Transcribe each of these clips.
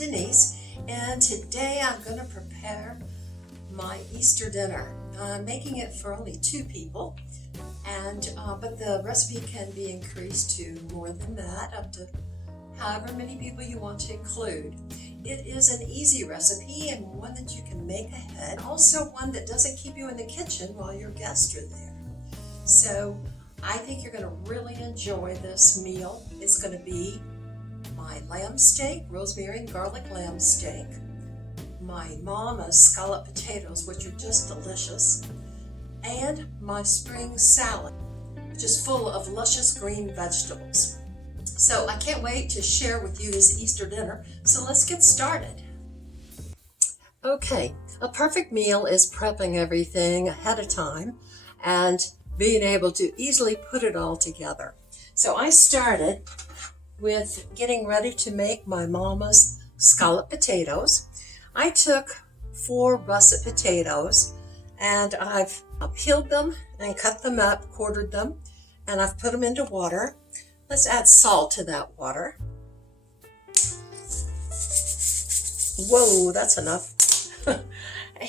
Denise, and today I'm going to prepare my Easter dinner. I'm making it for only 2 people, and but the recipe can be increased to more than that, up to however many people you want to include. It is an easy recipe and one that you can make ahead, also one that doesn't keep you in the kitchen while your guests are there. So I think you're going to really enjoy this meal. It's going to be my lamb steak, rosemary and garlic lamb steak, my Moma scalloped potatoes, which are just delicious, and my spring salad, which is full of luscious green vegetables. So I can't wait to share with you this Easter dinner, so let's get started. Okay, a perfect meal is prepping everything ahead of time and being able to easily put it all together. So I started with getting ready to make my Moma's scalloped potatoes. I took 4 russet potatoes and I've peeled them and cut them up, quartered them, and I've put them into water. Let's add salt to that water. Whoa, that's enough.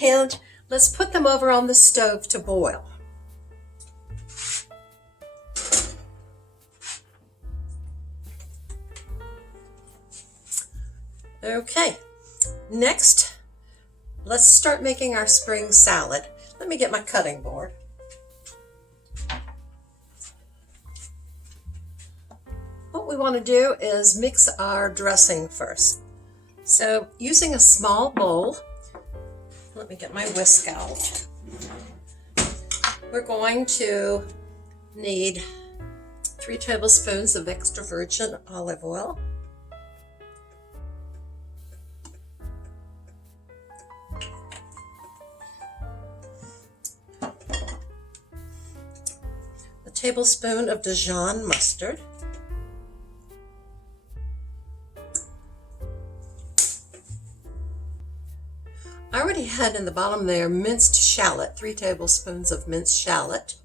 And let's put them over on the stove to boil. Okay, next, let's start making our spring salad. Let me get my cutting board. What we want to do is mix our dressing first. So using a small bowl, let me get my whisk out. We're going to need 3 tablespoons of extra virgin olive oil, a tablespoon of Dijon mustard, I already had in the bottom there minced shallot, 3 tablespoons of minced shallot.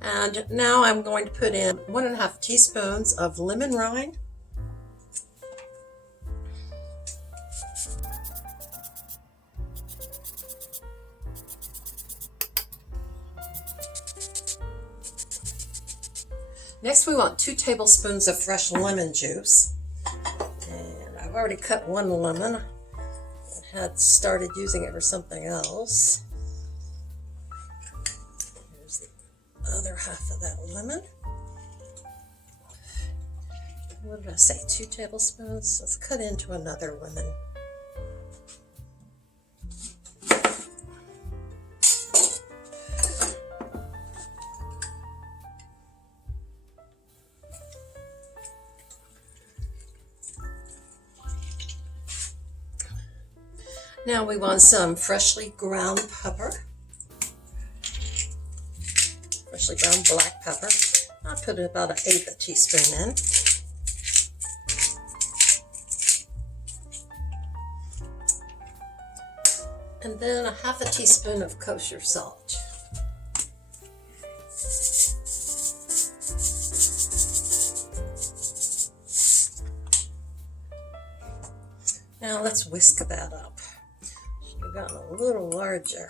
And now I'm going to put in 1.5 teaspoons of lemon rind, next we want 2 tablespoons of fresh lemon juice. And I've already cut 1 lemon. Had started using it for something else. Here's the other half of that lemon. What did I say, 2 tablespoons? Let's cut into another lemon. Now we want some freshly ground pepper, freshly ground black pepper. I'll put about 1/8 a teaspoon in. And then 1/2 teaspoon of kosher salt. Now let's whisk that up. Gotten a little larger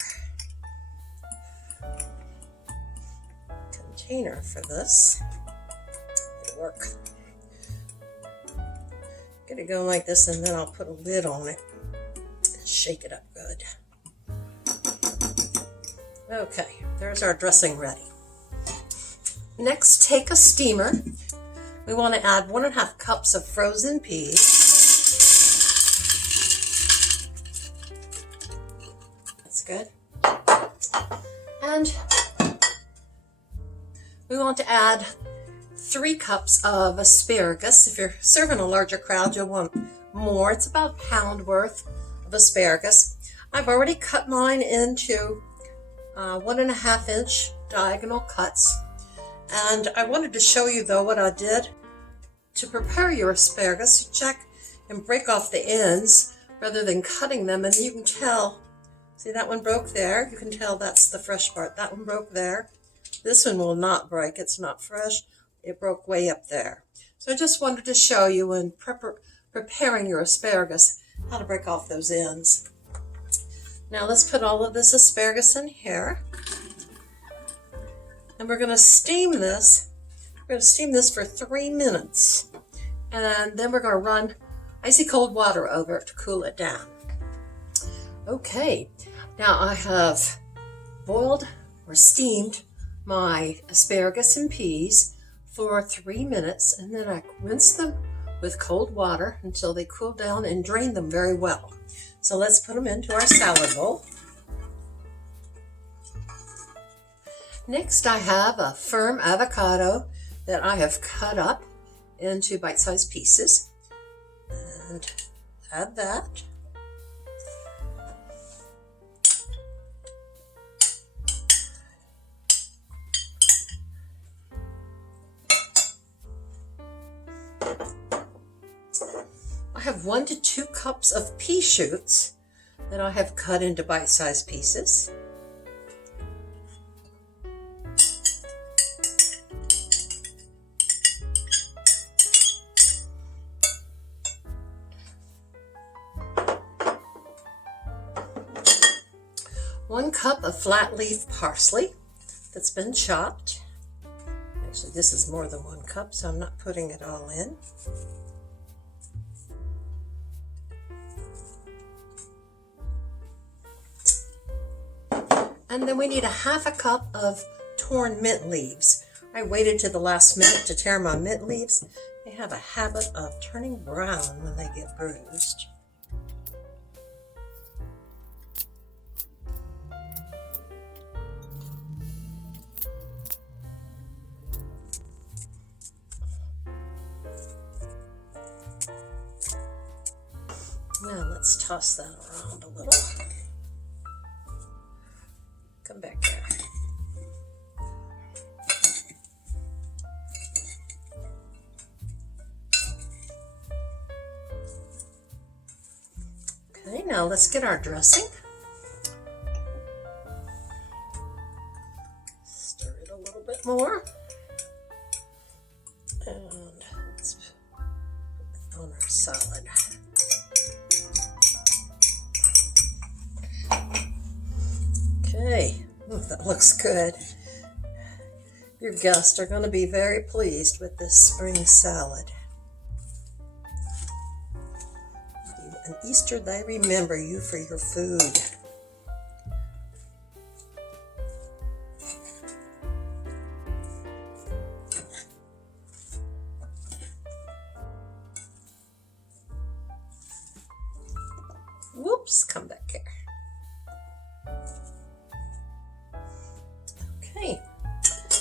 container for this. It'll work. Get it going like this, and then I'll put a lid on it and shake it up good. Okay, there's our dressing ready. Next, take a steamer. We want to add 1.5 cups of frozen peas. Good. And we want to add 3 cups of asparagus. If you're serving a larger crowd, you'll want more. It's about a pound worth of asparagus. I've already cut mine into 1.5 inch diagonal cuts. And I wanted to show you though what I did to prepare your asparagus. You check and break off the ends rather than cutting them, and you can tell. See, that one broke there. You can tell that's the fresh part. That one broke there. This one will not break. It's not fresh. It broke way up there. So I just wanted to show you when preparing your asparagus, how to break off those ends. Now let's put all of this asparagus in here. And we're going to steam this. We're going to steam this for 3 minutes. And then we're going to run icy cold water over it to cool it down. Okay, now I have boiled or steamed my asparagus and peas for 3 minutes, and then I rinse them with cold water until they cool down and drain them very well. So let's put them into our salad bowl. Next, I have a firm avocado that I have cut up into bite-sized pieces, and add that. I have 1 to 2 cups of pea shoots that I have cut into bite-sized pieces. One cup of flat leaf parsley that's been chopped. Actually, this is more than 1 cup, so I'm not putting it all in. And then we need a half a cup of torn mint leaves. I waited to the last minute to tear my mint leaves. They have a habit of turning brown when they get bruised. Now let's toss that around a little. Come back there. Okay, now let's get our dressing. Stir it a little bit more. And let's put it on our salad. Okay, oh, that looks good. Your guests are going to be very pleased with this spring salad. On Easter, they remember you for your food. Whoops, come back here. Okay,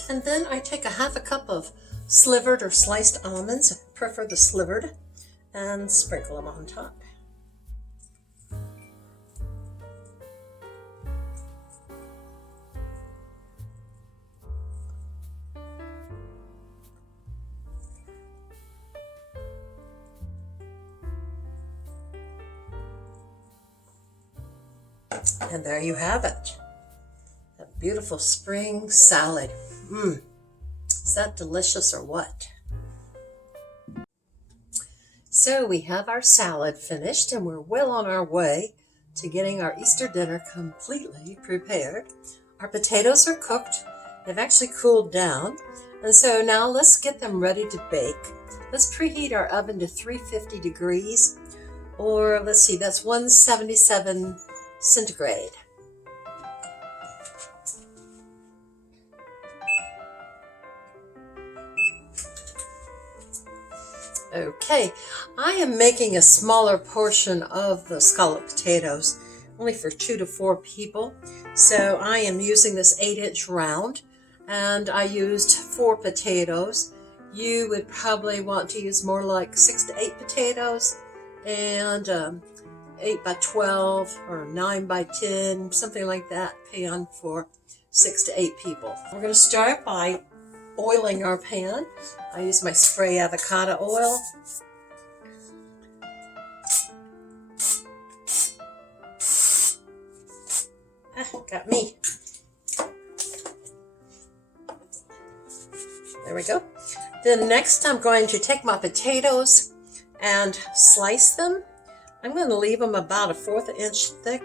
and then I take a half a cup of slivered or sliced almonds, I prefer the slivered, and sprinkle them on top. And there you have it. A beautiful spring salad. Is that delicious or what? So we have our salad finished and we're well on our way to getting our Easter dinner completely prepared. Our potatoes are cooked. They've actually cooled down. And so now let's get them ready to bake. Let's preheat our oven to 350 degrees, or let's see, that's 177 centigrade. Okay, I am making a smaller portion of the scalloped potatoes, only for 2 to 4 people. So I am using this 8-inch round, and I used 4 potatoes. You would probably want to use more like 6 to 8 potatoes, and 8 by 12 or 9 by 10, something like that, pan for 6 to 8 people. We're going to start by oiling our pan. I use my spray avocado oil. Got me. There we go. Then next I'm going to take my potatoes and slice them. I'm going to leave them about a 1/4 inch thick.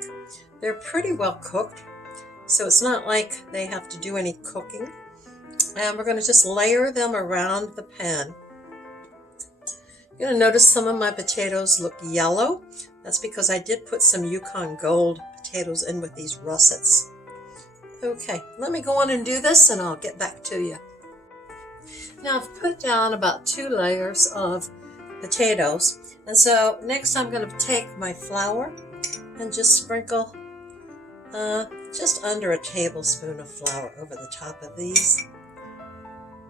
They're pretty well cooked, so it's not like they have to do any cooking. And we're going to just layer them around the pan. You're going to notice some of my potatoes look yellow. That's because I did put some Yukon Gold potatoes in with these russets. Okay, let me go on and do this and I'll get back to you. Now I've put down about 2 layers of potatoes. And so next I'm going to take my flour and just sprinkle just under a tablespoon of flour over the top of these.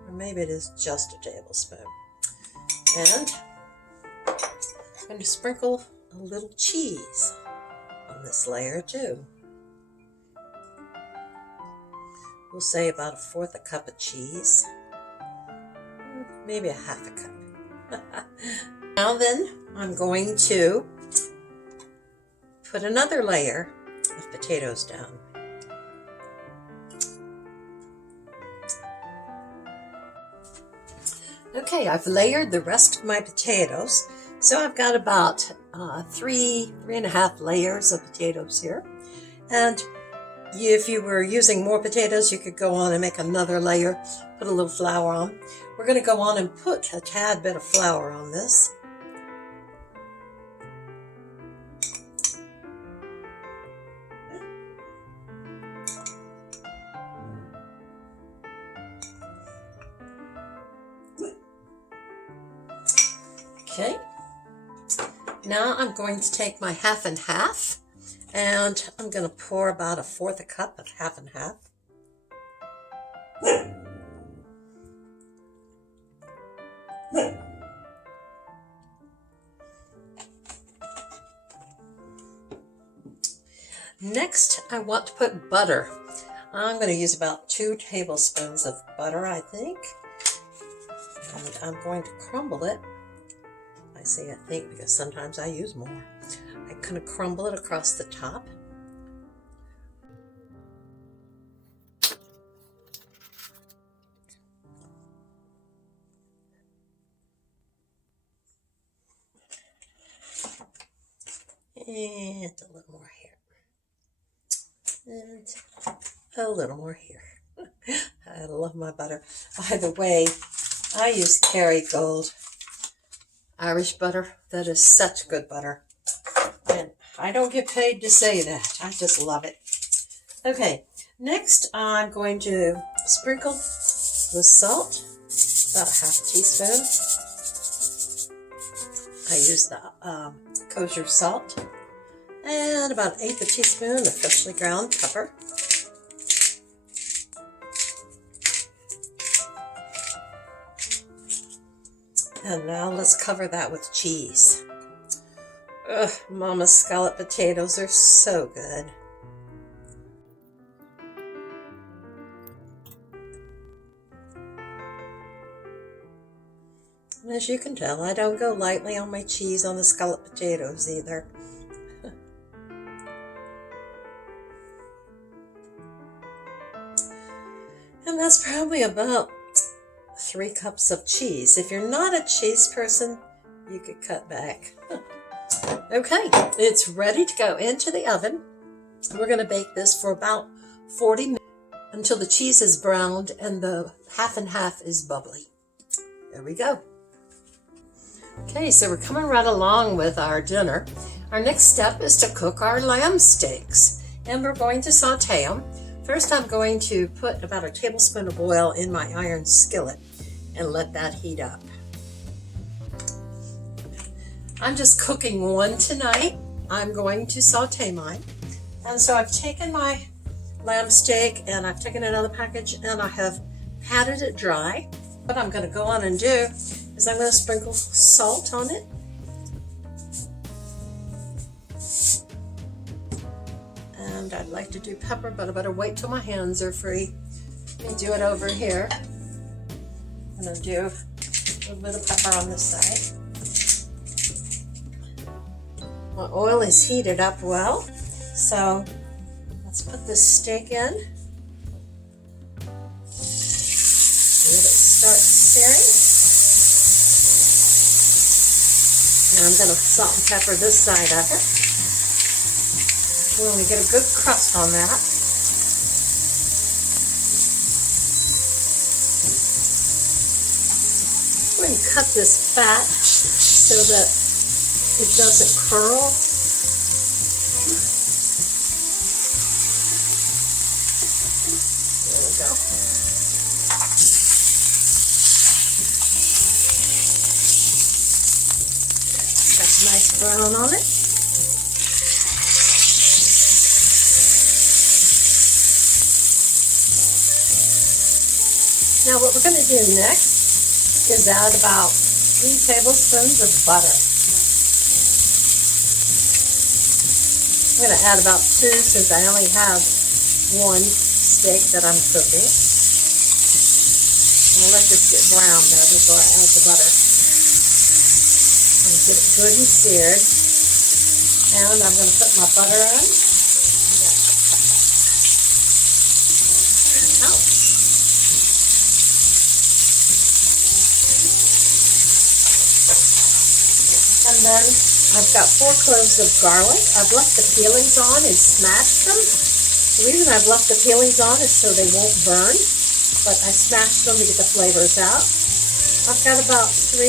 Or maybe it is just a tablespoon. And I'm going to sprinkle a little cheese on this layer too. We'll say about a 1/4 cup of cheese. Maybe a 1/2 cup. Now then, I'm going to put another layer of potatoes down. Okay, I've layered the rest of my potatoes. So I've got about 3.5 layers of potatoes here. And if you were using more potatoes, you could go on and make another layer, put a little flour on. We're going to go on and put a tad bit of flour on this. Okay, now I'm going to take my 1/2 and 1/2, and I'm going to pour about a 1/4 cup of 1/2 and 1/2. Next, I want to put butter. I'm going to use about 2 tablespoons of butter, I think, and I'm going to crumble it. I say I think because sometimes I use more. I'm going to crumble it across the top. And a little more here. And a little more here. I love my butter. By the way, I use Kerrygold Irish butter. That is such good butter. And I don't get paid to say that. I just love it. Okay, next I'm going to sprinkle with salt, about a 1/2 teaspoon. I use the kosher salt. And about 1/8 teaspoon of freshly ground pepper. And now let's cover that with cheese. Ugh, Mama's scalloped potatoes are so good. And as you can tell, I don't go lightly on my cheese on the scalloped potatoes either. And that's probably about 3 cups of cheese. If you're not a cheese person, you could cut back. Okay, it's ready to go into the oven. We're going to bake this for about 40 minutes until the cheese is browned and the 1/2 and 1/2 is bubbly. There we go. Okay, so we're coming right along with our dinner. Our next step is to cook our lamb steaks, and we're going to saute them. First, I'm going to put about a tablespoon of oil in my iron skillet and let that heat up. I'm just cooking one tonight. I'm going to saute mine. And so I've taken my lamb steak and I've taken another package and I have patted it dry. What I'm going to go on and do is I'm going to sprinkle salt on it. And I'd like to do pepper, but I better wait till my hands are free. Let me do it over here. I'm going to do a little bit of pepper on this side. My oil is heated up well, so let's put this steak in. Let it start searing. And I'm going to salt and pepper this side of it. When we get a good crust on that. Go ahead and cut this fat so that it doesn't curl. There we go. Got a nice brown on it. Now what we're going to do next is add about 3 tablespoons of butter. I'm going to add about 2 since I only have 1 steak that I'm cooking. I'm going to let this get brown though before I add the butter. I'm going to get it good and seared. And I'm going to put my butter in. And then I've got 4 cloves of garlic. I've left the peelings on and smashed them. The reason I've left the peelings on is so they won't burn, but I smashed them to get the flavors out. I've got about 4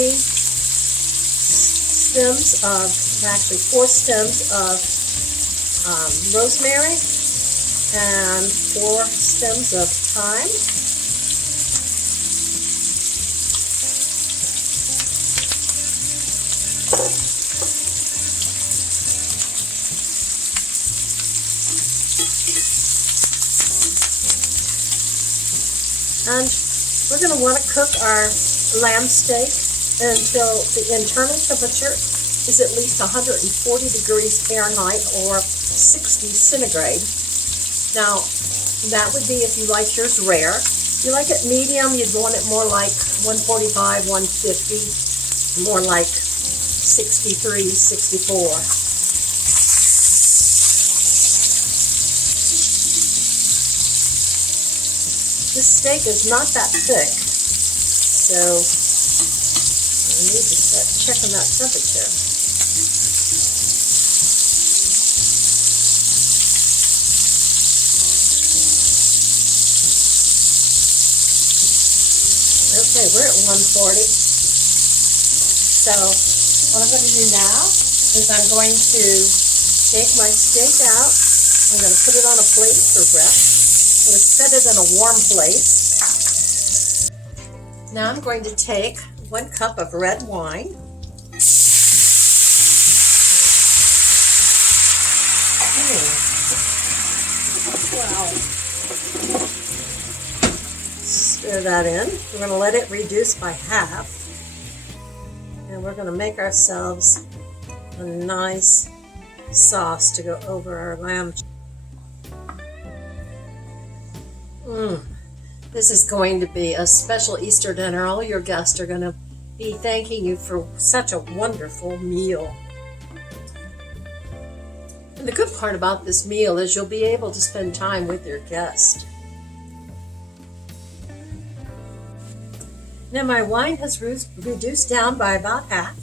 stems of rosemary and 4 stems of thyme. And we're going to want to cook our lamb steak until the internal temperature is at least 140 degrees Fahrenheit or 60 centigrade. Now, that would be if you like yours rare. If you like it medium, you'd want it more like 145, 150, more like 63, 64. This steak is not that thick, so I need to start checking that temperature. Okay, we're at 140. So what I'm going to do now is I'm going to take my steak out. I'm going to put it on a plate for rest. I'm going to set it in a warm place. Now I'm going to take 1 cup of red wine. Wow. Stir that in. We're going to let it reduce by half. And we're going to make ourselves a nice sauce to go over our lamb. This is going to be a special Easter dinner. All your guests are going to be thanking you for such a wonderful meal. And the good part about this meal is you'll be able to spend time with your guest. Now my wine has reduced down by about half.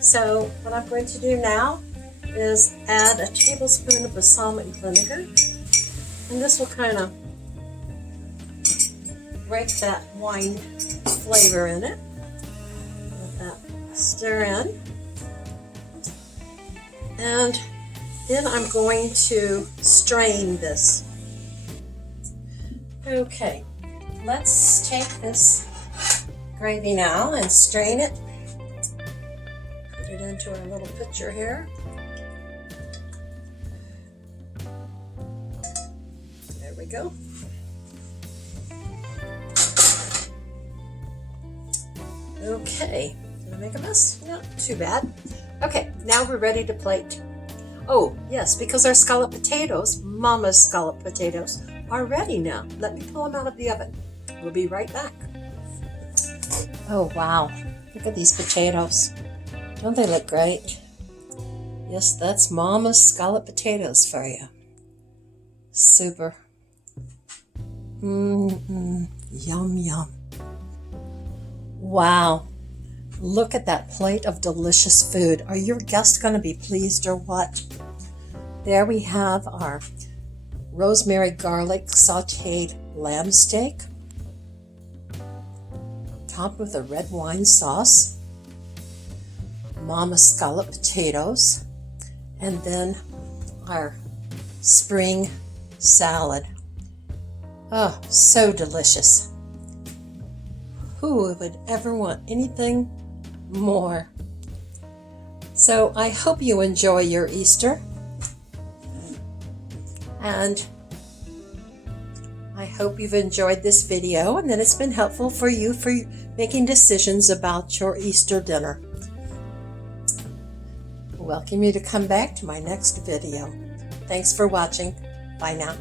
So what I'm going to do now is add a tablespoon of balsamic vinegar. And this will kind of break that wine flavor in it. Let that stir in. And then I'm going to strain this. Okay, let's take this gravy now and strain it. Put it into our little pitcher here. There we go. Okay, did I make a mess? Not too bad. Okay, now we're ready to plate. Oh, yes, because our scalloped potatoes, Mama's scalloped potatoes, are ready now. Let me pull them out of the oven. We'll be right back. Oh, wow. Look at these potatoes. Don't they look great? Yes, that's Mama's scalloped potatoes for you. Super. Yum, yum. Wow. Look at that plate of delicious food. Are your guests going to be pleased or what? There we have our rosemary garlic sauteed lamb steak, topped with a red wine sauce, Moma scalloped potatoes, and then our spring salad. Oh, so delicious. Who would ever want anything more? So I hope you enjoy your Easter, and I hope you've enjoyed this video and that it's been helpful for you for making decisions about your Easter dinner. I welcome you to come back to my next video. Thanks for watching. Bye now.